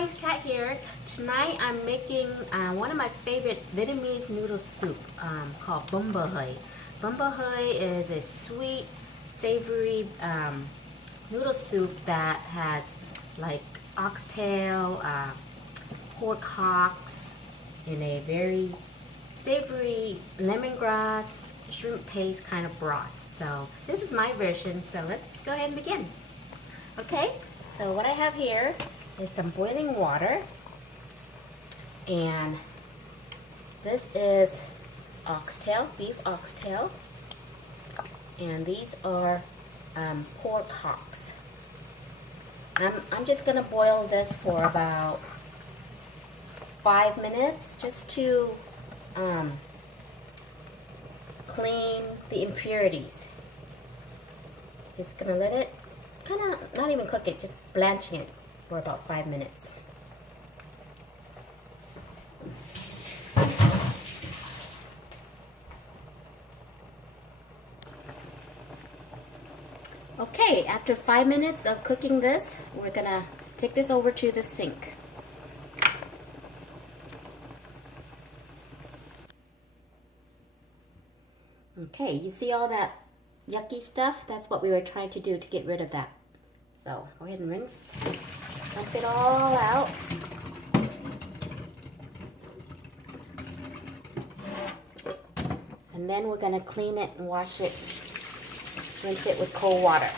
KrazyKAT here. Tonight I'm making one of my favorite Vietnamese noodle soup called Bun Bo Hue. Bun Bo Hue is a sweet, savory noodle soup that has like oxtail, pork hocks in a very savory lemongrass, shrimp paste kind of broth. So this is my version, so let's go ahead and begin. Okay, so what I have here is some boiling water, and this is oxtail, beef oxtail, and these are pork hocks. I'm just gonna boil this for about 5 minutes just to clean the impurities. Just gonna let it kind of, not even cook it, just blanching it for about 5 minutes. Okay, after 5 minutes of cooking this, we're gonna take this over to the sink. Okay, you see all that yucky stuff? That's what we were trying to do to get rid of that. So go ahead and rinse, dump it all out. And then we're going to clean it and wash it, rinse it with cold water.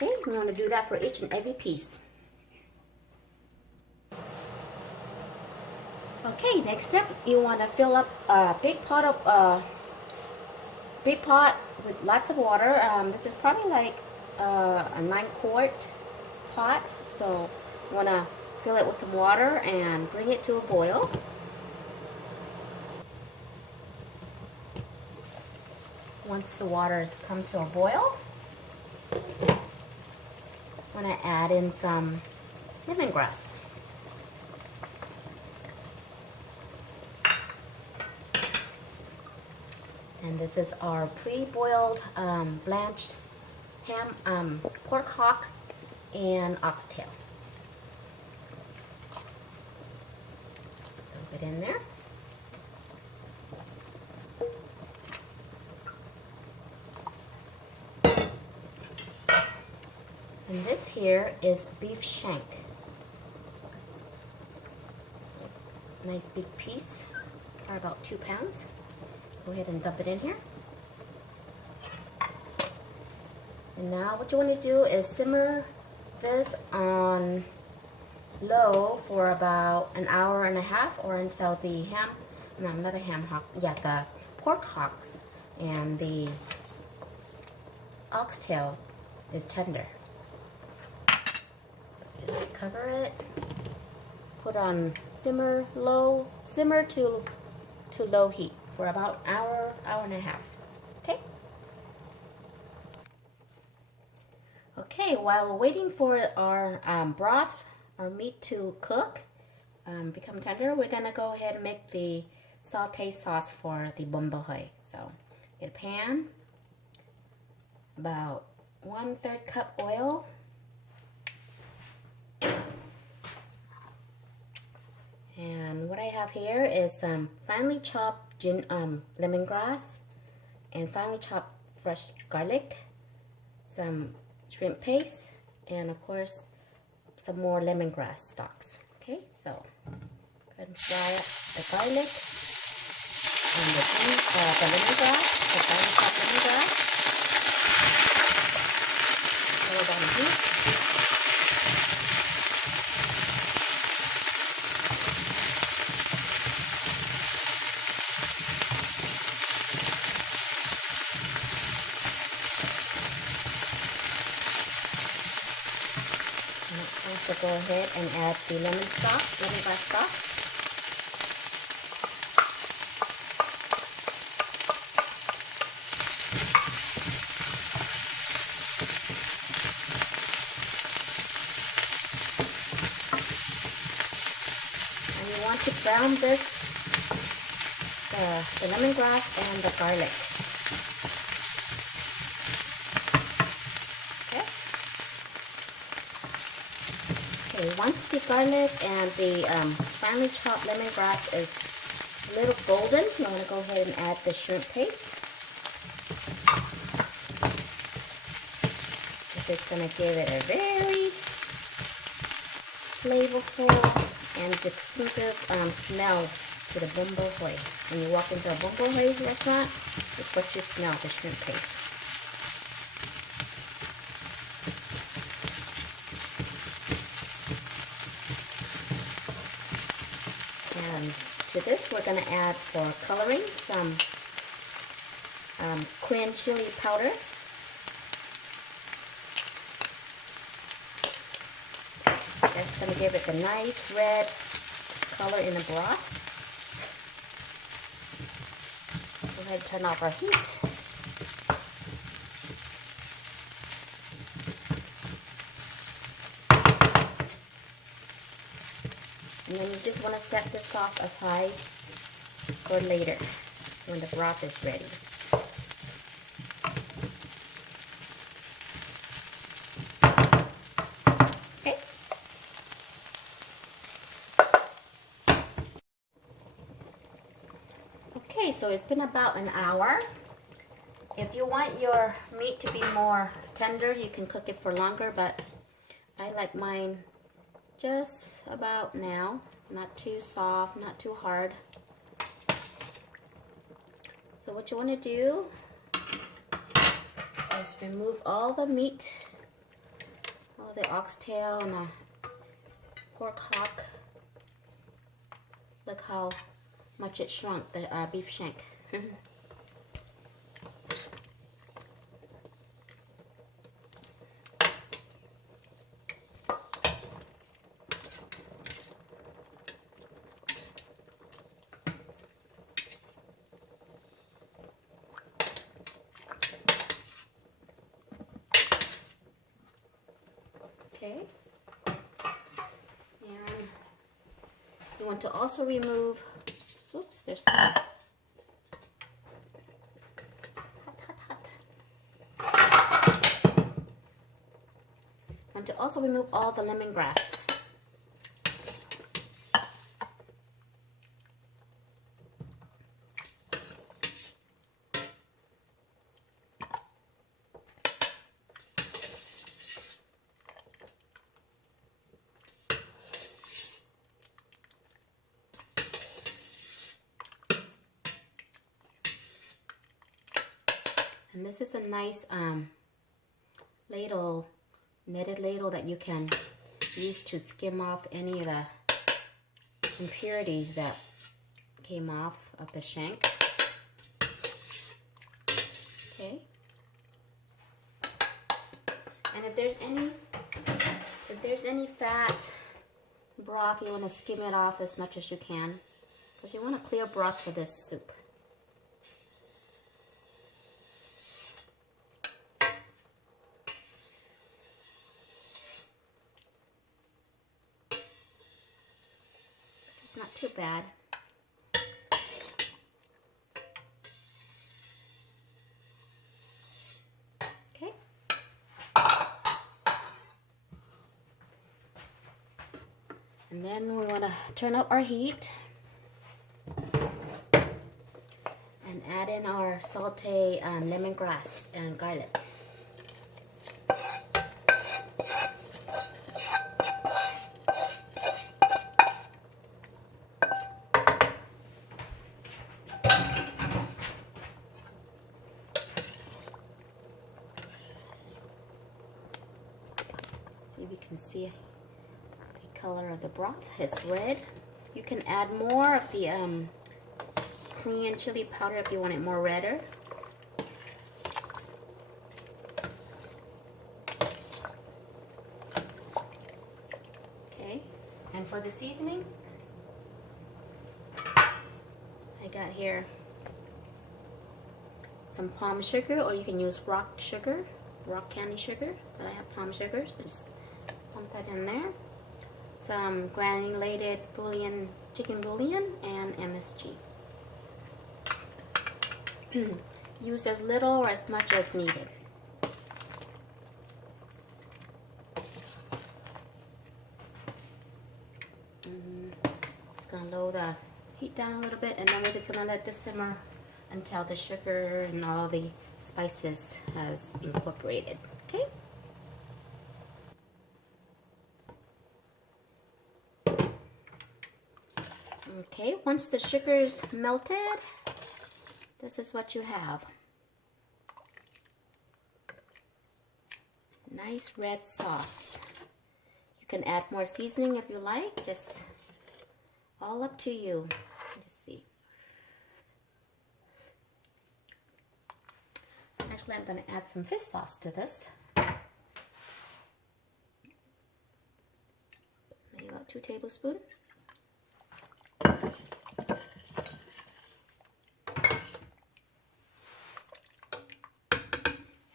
Okay, we're going to do that for each and every piece. Okay, next step, you want to fill up a big pot with lots of water. This is probably like a 9-quart pot, so you want to fill it with some water and bring it to a boil. Once the water has come to a boil, I'm going to add in some lemongrass. And this is our pre-boiled blanched ham, pork hock and oxtail. Dump it in there. And this here is beef shank. Nice big piece, or about 2 pounds. Go ahead and dump it in here. And now what you want to do is simmer this on low for about an hour and a half, or until the the pork hocks and the oxtail is tender. Just cover it, put on simmer to low heat for about an hour and a half. Okay? Okay, while waiting for our broth, our meat to cook, become tender, we're gonna go ahead and make the saute sauce for the Bun Bo Hue. So, get a pan, about 1/3 cup oil. And what I have here is some finely chopped lemongrass and finely chopped fresh garlic, some shrimp paste, and of course some more lemongrass stalks. Okay, so go ahead and fry up the garlic and the lemongrass, the finely chopped lemongrass. Lower down the heat. to go ahead and add the lemongrass stalks. And you want to brown this, the lemongrass and the garlic. Okay, once the garlic and the finely chopped lemongrass is a little golden, you want to go ahead and add the shrimp paste. This is going to give it a very flavorful and distinctive smell to the Bun Bo Hue. When you walk into a Bun Bo Hue restaurant, it's what you smell, the shrimp paste. And to this, we're going to add, for coloring, some Korean chili powder. That's going to give it the nice red color in the broth. Go ahead and turn off our heat. And then you just want to set the sauce aside for later when the broth is ready. Okay. Okay, so it's been about an hour. If you want your meat to be more tender, you can cook it for longer, but I like mine just about now. Not too soft, not too hard. So what you want to do is remove all the meat, all the oxtail and the pork hock. Look how much it shrunk, the beef shank. Okay, and you want to also remove, oops, there's hot. Want to also remove all the lemongrass. And this is a nice ladle, netted ladle that you can use to skim off any of the impurities that came off of the shank. Okay. And if there's any fat broth, you want to skim it off as much as you can, because you want a clear broth for this soup. It's not too bad. Okay. And then we want to turn up our heat and add in our sauté lemongrass and garlic. So you can see the color of the broth is red. You can add more of the Korean chili powder if you want it more redder. And for the seasoning, I got here some palm sugar, or you can use rock sugar, rock candy sugar, but I have palm sugar, so just pump that in there. Some granulated bouillon, chicken bouillon, and MSG. Use as little or as much as needed. Just gonna lower the heat down a little bit, and then we're just gonna let this simmer until the sugar and all the spices has incorporated. Okay. Okay, once the sugar's melted, this is what you have. Nice red sauce. You can add more seasoning if you like, just all up to you. Let's see. Actually, I'm going to add some fish sauce to this. Maybe about 2 tablespoons.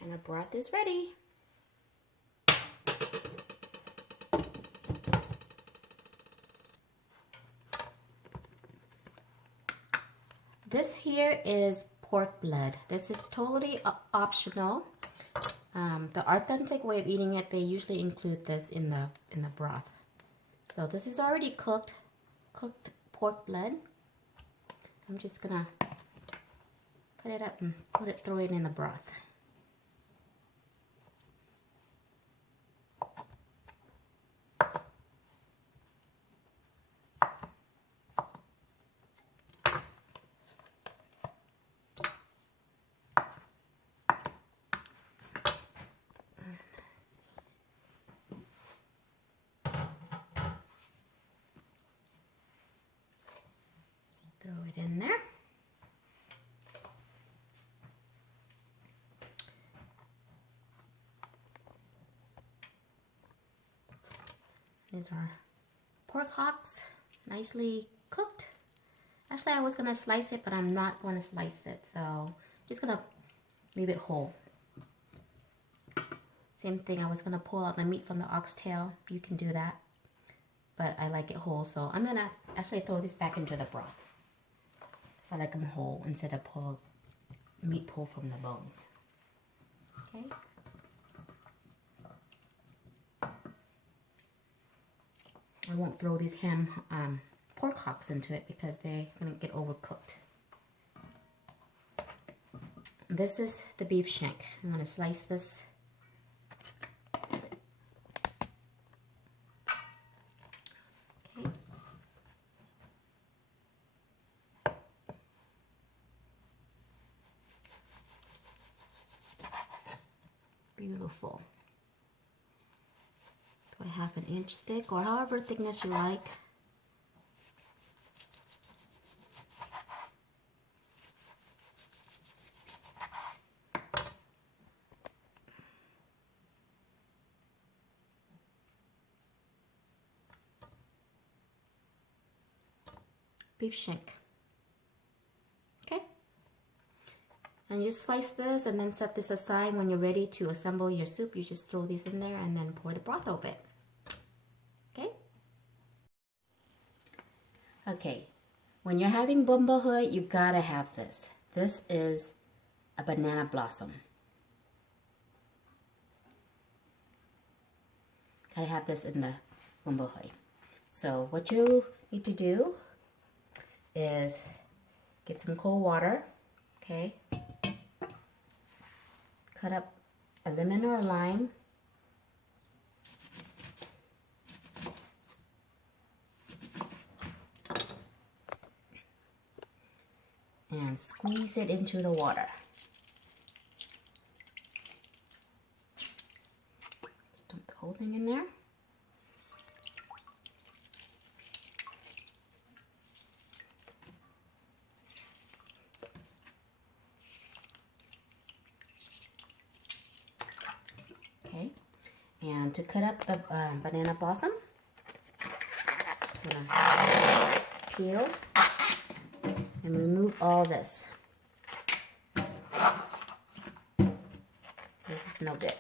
And our broth is ready. This here is pork blood. This is totally optional. The authentic way of eating it, they usually include this in the broth. So this is already cooked pork blood. I'm just gonna cut it up and throw it in the broth. Throw it in there. These are pork hocks, nicely cooked. Actually, I was gonna slice it, but I'm not gonna slice it, so I'm just gonna leave it whole. Same thing, I was gonna pull out the meat from the oxtail. You can do that, but I like it whole, so I'm gonna actually throw this back into the broth. So I like them whole instead of meat pull from the bones. Okay. I won't throw these pork hocks into it because they're gonna get overcooked. This is the beef shank. I'm gonna slice this. Okay. Beautiful. About 1/2 inch thick, or however thickness you like. Beef shank. Okay. And you slice this and then set this aside. When you're ready to assemble your soup, you just throw these in there and then pour the broth over it. Okay? Okay. When you're having Bun Bo Hue, you gotta have this. This is a banana blossom. Gotta have this in the Bun Bo Hue. So what you need to do is get some cold water, okay? Cut up a lemon or a lime. And squeeze it into the water. Just dump the whole thing in there. Okay, and to cut up the banana blossom, gonna peel and remove all this. This is no good.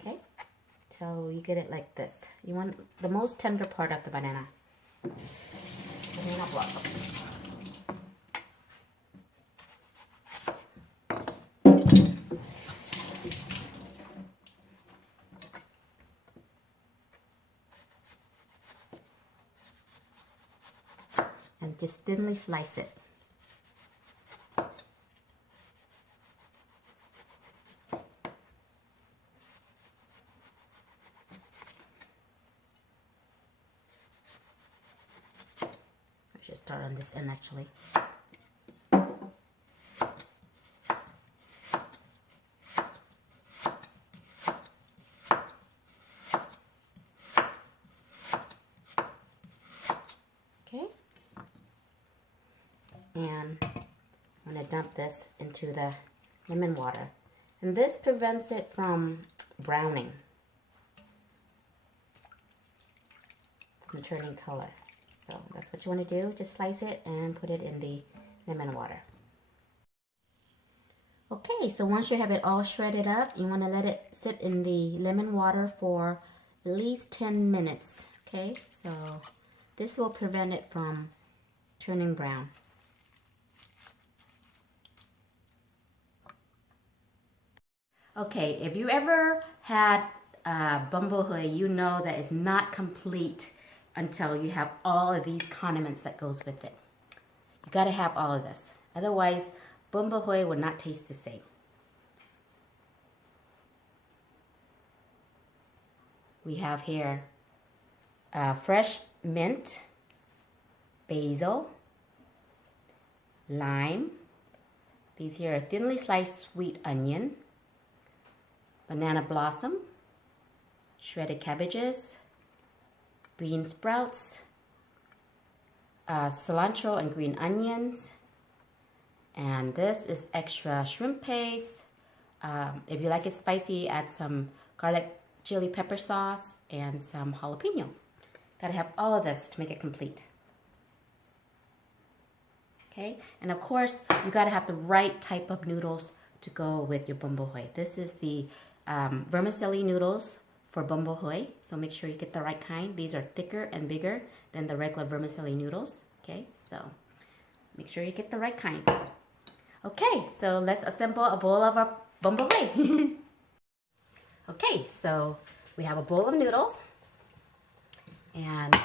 Okay, so you get it like this. You want the most tender part of the banana. Banana blossom. And just thinly slice it. I should start on this end actually. Okay. And I'm going to dump this into the lemon water. And this prevents it from browning, from turning color. So that's what you want to do. Just slice it and put it in the lemon water. Okay, so once you have it all shredded up, you want to let it sit in the lemon water for at least 10 minutes. Okay, so this will prevent it from turning brown. Okay, if you ever had Bun Bo Hue, you know that it's not complete until you have all of these condiments that goes with it. You gotta have all of this. Otherwise, Bun Bo Hue will not taste the same. We have here fresh mint, basil, lime. These here are thinly sliced sweet onion, banana blossom, shredded cabbages, bean sprouts, cilantro and green onions, and this is extra shrimp paste. If you like it spicy, add some garlic chili pepper sauce and some jalapeno. Gotta have all of this to make it complete. Okay, and of course you gotta have the right type of noodles to go with your Bun Bo Hue. This is the vermicelli noodles for Bun Bo Hue, so make sure you get the right kind. These are thicker and bigger than the regular vermicelli noodles. Okay, so make sure you get the right kind. Okay, so let's assemble a bowl of our Bun Bo Hue. Okay, so we have a bowl of noodles, and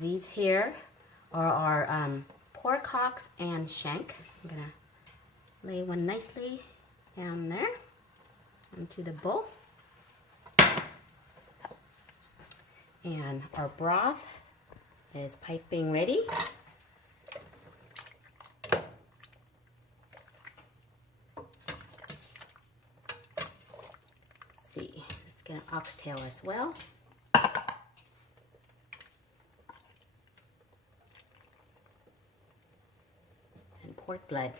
these here are our pork hocks and shank. I'm gonna lay one nicely down there into the bowl. And our broth is piping ready. Let's see, let's get an oxtail as well. And pork blood.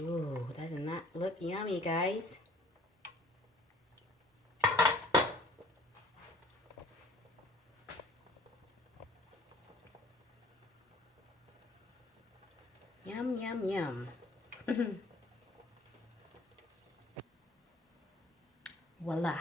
Ooh, doesn't that look yummy, guys? Yum, yum, yum. Voila.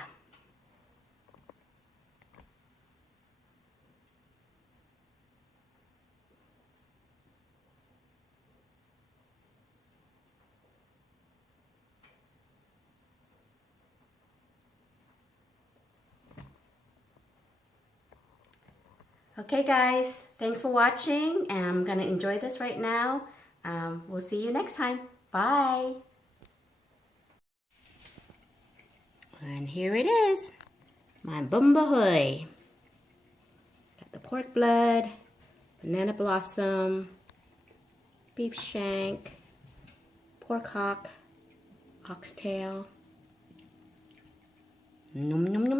Okay guys, thanks for watching. I'm gonna enjoy this right now. We'll see you next time. Bye. And here it is, my Bun Bo Hue. pork blood, banana blossom, beef shank, pork hock, oxtail. Nom nom nom.